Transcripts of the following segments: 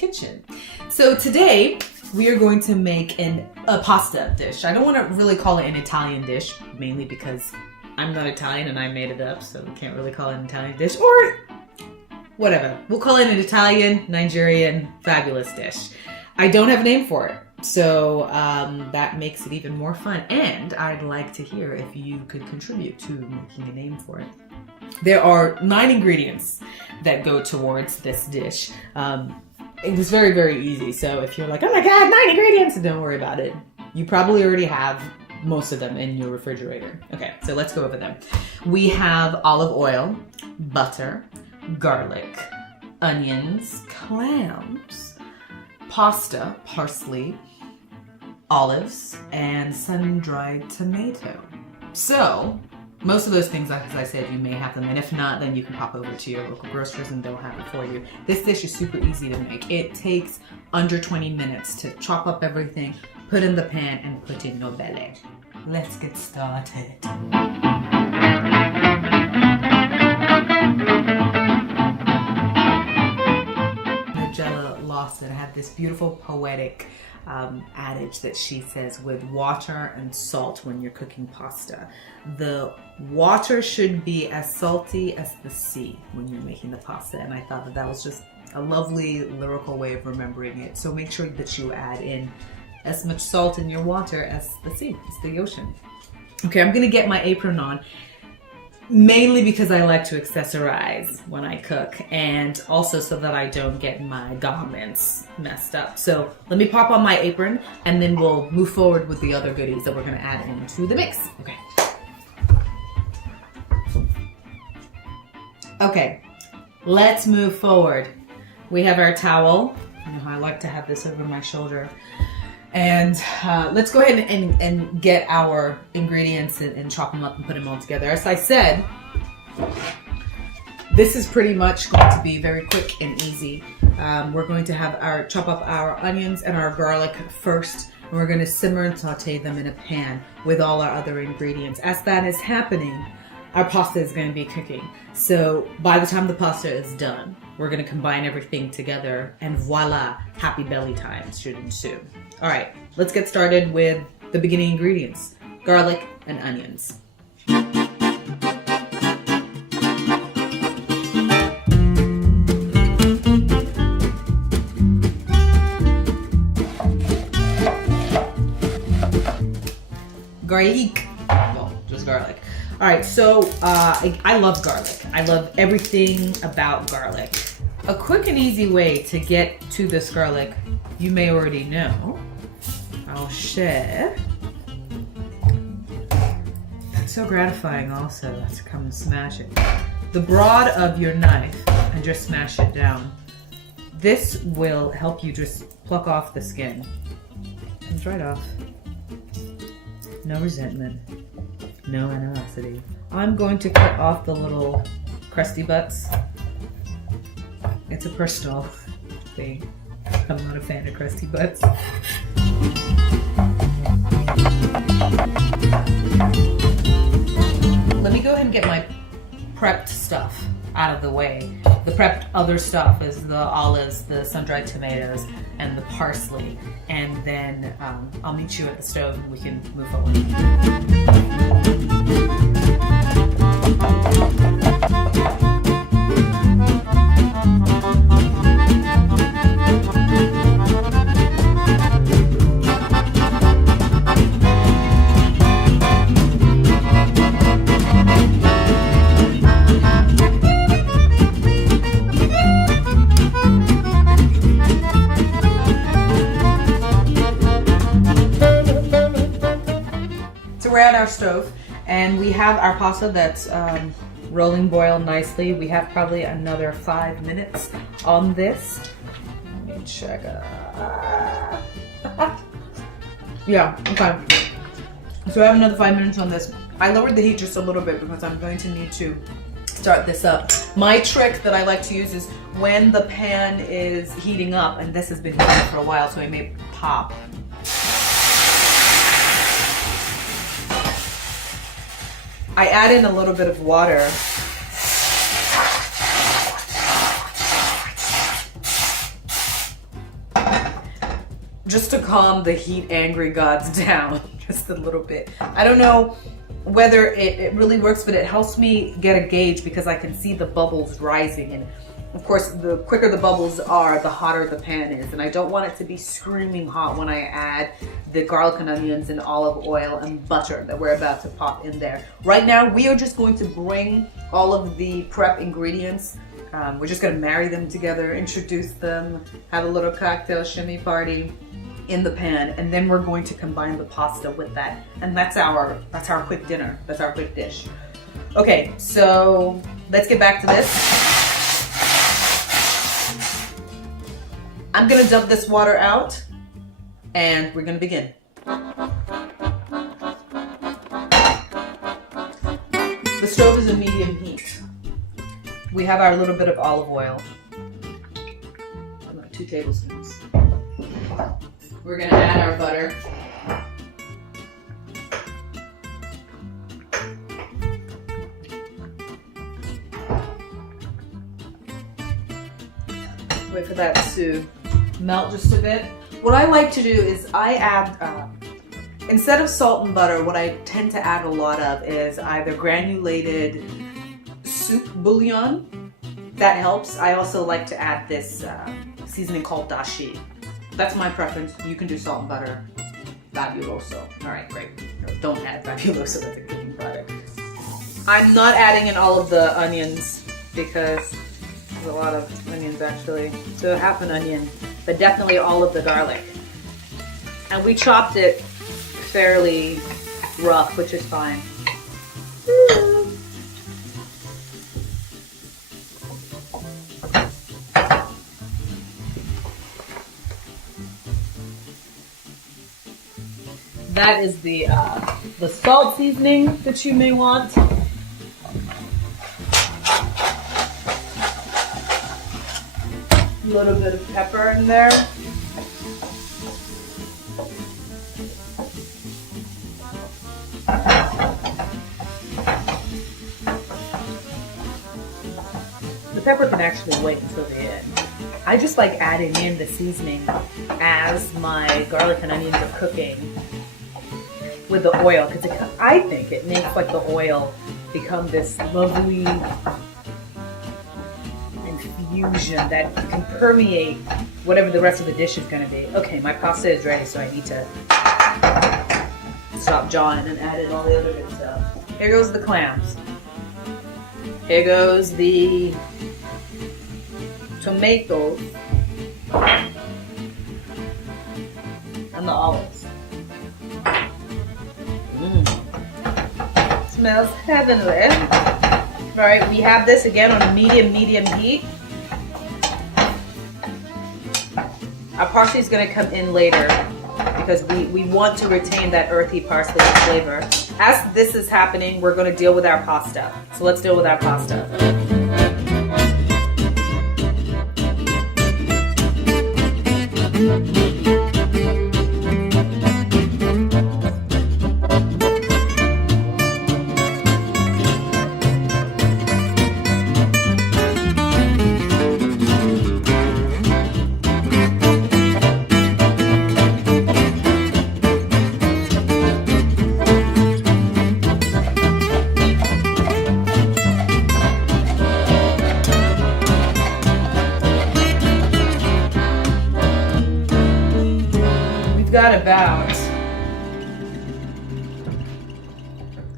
kitchen. So today we are going to make a pasta dish. I don't want to really call it an Italian dish, mainly because I'm not Italian and I made it up, so we can't really call it an Italian dish, or whatever. We'll call it an Italian, Nigerian, fabulous dish. I don't have a name for it, so that makes it even more fun. And I'd like to hear if you could contribute to making a name for it. There are 9 ingredients that go towards this dish. It was very, very easy. So if you're like, oh my God, 9 ingredients, don't worry about it. You probably already have most of them in your refrigerator. Okay, so let's go over them. We have olive oil, butter, garlic, onions, clams, pasta, parsley, olives, and sun-dried tomato. So most of those things, as I said, you may have them, and if not, then you can pop over to your local grocers and they'll have it for you. This dish is super easy to make. It takes under 20 minutes to chop up everything, put in the pan, and put in your belly. Let's get started. Nigella Lawson had this beautiful poetic adage that she says, with water and salt when you're cooking pasta. The water should be as salty as the sea when you're making the pasta, and I thought that that was just a lovely lyrical way of remembering it. So make sure that you add in as much salt in your water as the sea, as the ocean. Okay, I'm gonna get my apron on, mainly because I like to accessorize when I cook, and also so that I don't get my garments messed up. So let me pop on my apron and then we'll move forward with the other goodies that we're gonna add into the mix. Okay. Okay, let's move forward. We have our towel. You know how I like to have this over my shoulder. And let's go ahead and get our ingredients and chop them up and put them all together. As I said, this is pretty much going to be very quick and easy. We're going to chop up our onions and our garlic first, and we're going to simmer and saute them in a pan with all our other ingredients. As that is happening, our pasta is going to be cooking. So by the time the pasta is done, we're going to combine everything together, and voila, happy belly times should ensue. All right, let's get started with the beginning ingredients: garlic and onions. Garlic. Well, just garlic. All right, so I love garlic. I love everything about garlic. A quick and easy way to get to this garlic, you may already know. I'll share. It's so gratifying also to come and smash it. The broad of your knife and just smash it down. This will help you just pluck off the skin. Comes right off. No resentment. No animosity. I'm going to cut off the little crusty butts. It's a personal thing. I'm not a fan of crusty butts. Let me go ahead and get my prepped stuff out of the way. The prepped other stuff is the olives, the sun-dried tomatoes, and the parsley. And then I'll meet you at the stove and we can move forward. We're at our stove and we have our pasta that's rolling boil nicely. We have probably another 5 minutes on this. Let me check. Yeah, okay. So I have another 5 minutes on this. I lowered the heat just a little bit because I'm going to need to start this up. My trick that I like to use is when the pan is heating up, and this has been heating for a while so it may pop. I add in a little bit of water. just to calm the heat angry gods down just a little bit. I don't know whether it really works, but it helps me get a gauge because I can see the bubbles rising. And of course, the quicker the bubbles are, the hotter the pan is. And I don't want it to be screaming hot when I add the garlic and onions and olive oil and butter that we're about to pop in there. Right now, we are just going to bring all of the prep ingredients. We're just gonna marry them together, introduce them, have a little cocktail shimmy party in the pan, and then we're going to combine the pasta with that. And that's our quick dinner, that's our quick dish. Okay, so let's get back to this. I'm gonna dump this water out and we're gonna begin. The stove is a medium heat. We have our little bit of olive oil, about 2 tablespoons. We're gonna add our butter. Wait for that to melt just a bit. What I like to do is I add, instead of salt and butter, what I tend to add a lot of is either granulated soup bouillon. That helps. I also like to add this seasoning called dashi. That's my preference. You can do salt and butter. Fabuloso. All right, great. No, don't add fabuloso, that's a cooking product. I'm not adding in all of the onions because there's a lot of onions actually. So half an onion, but definitely all of the garlic. And we chopped it fairly rough, which is fine. That is the salt seasoning that you may want. A little bit of pepper in there. The pepper can actually wait until the end. I just like adding in the seasoning as my garlic and onions are cooking with the oil, because I think it makes like the oil become this lovely infusion that can permeate whatever the rest of the dish is going to be. Okay, my pasta is ready, so I need to stop jawing and add in all the other good stuff. Here goes the clams. Here goes the tomatoes and the olives. Smells heavenly. All right, we have this again on a medium heat. Our parsley is going to come in later because we want to retain that earthy parsley flavor. As this is happening, we're going to deal with our pasta. So let's deal with our pasta. Got about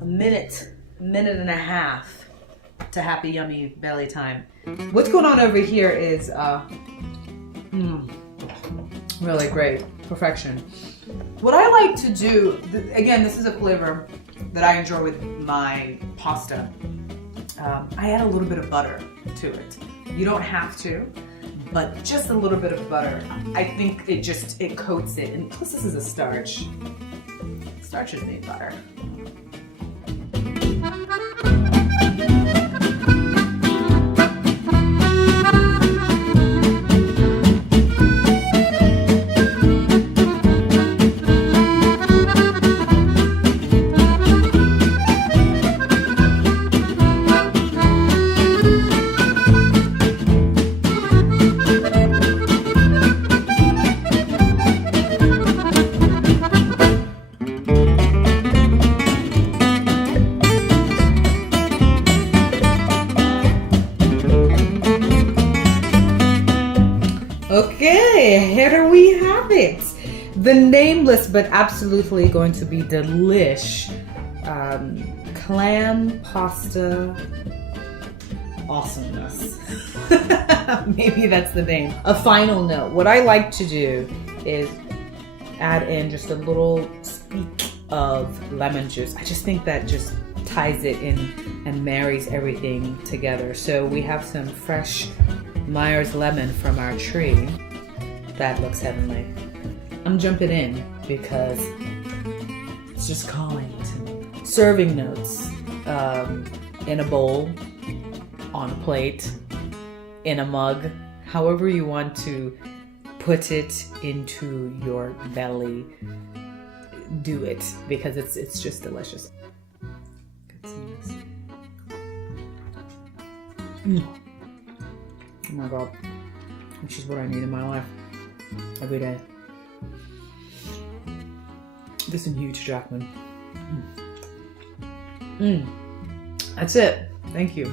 a minute and a half to happy yummy belly time. What's going on over here is really great, perfection. What I like to do, again, this is a flavor that I enjoy with my pasta. I add a little bit of butter to it. You don't have to, but just a little bit of butter. I think it coats it. And plus this is a starch. Starches need butter. there we have it. The nameless but absolutely going to be delish clam pasta awesomeness. Maybe that's the name. A final note. What I like to do is add in just a little squeak of lemon juice. I just think that just ties it in and marries everything together. So we have some fresh Myers lemon from our tree. That looks heavenly. I'm jumping in because it's just calling to me. Serving notes in a bowl, on a plate, in a mug, however you want to put it into your belly, do it because it's just delicious. Oh my god, which is what I need in my life every day. This is huge, Jackman. That's it. Thank you.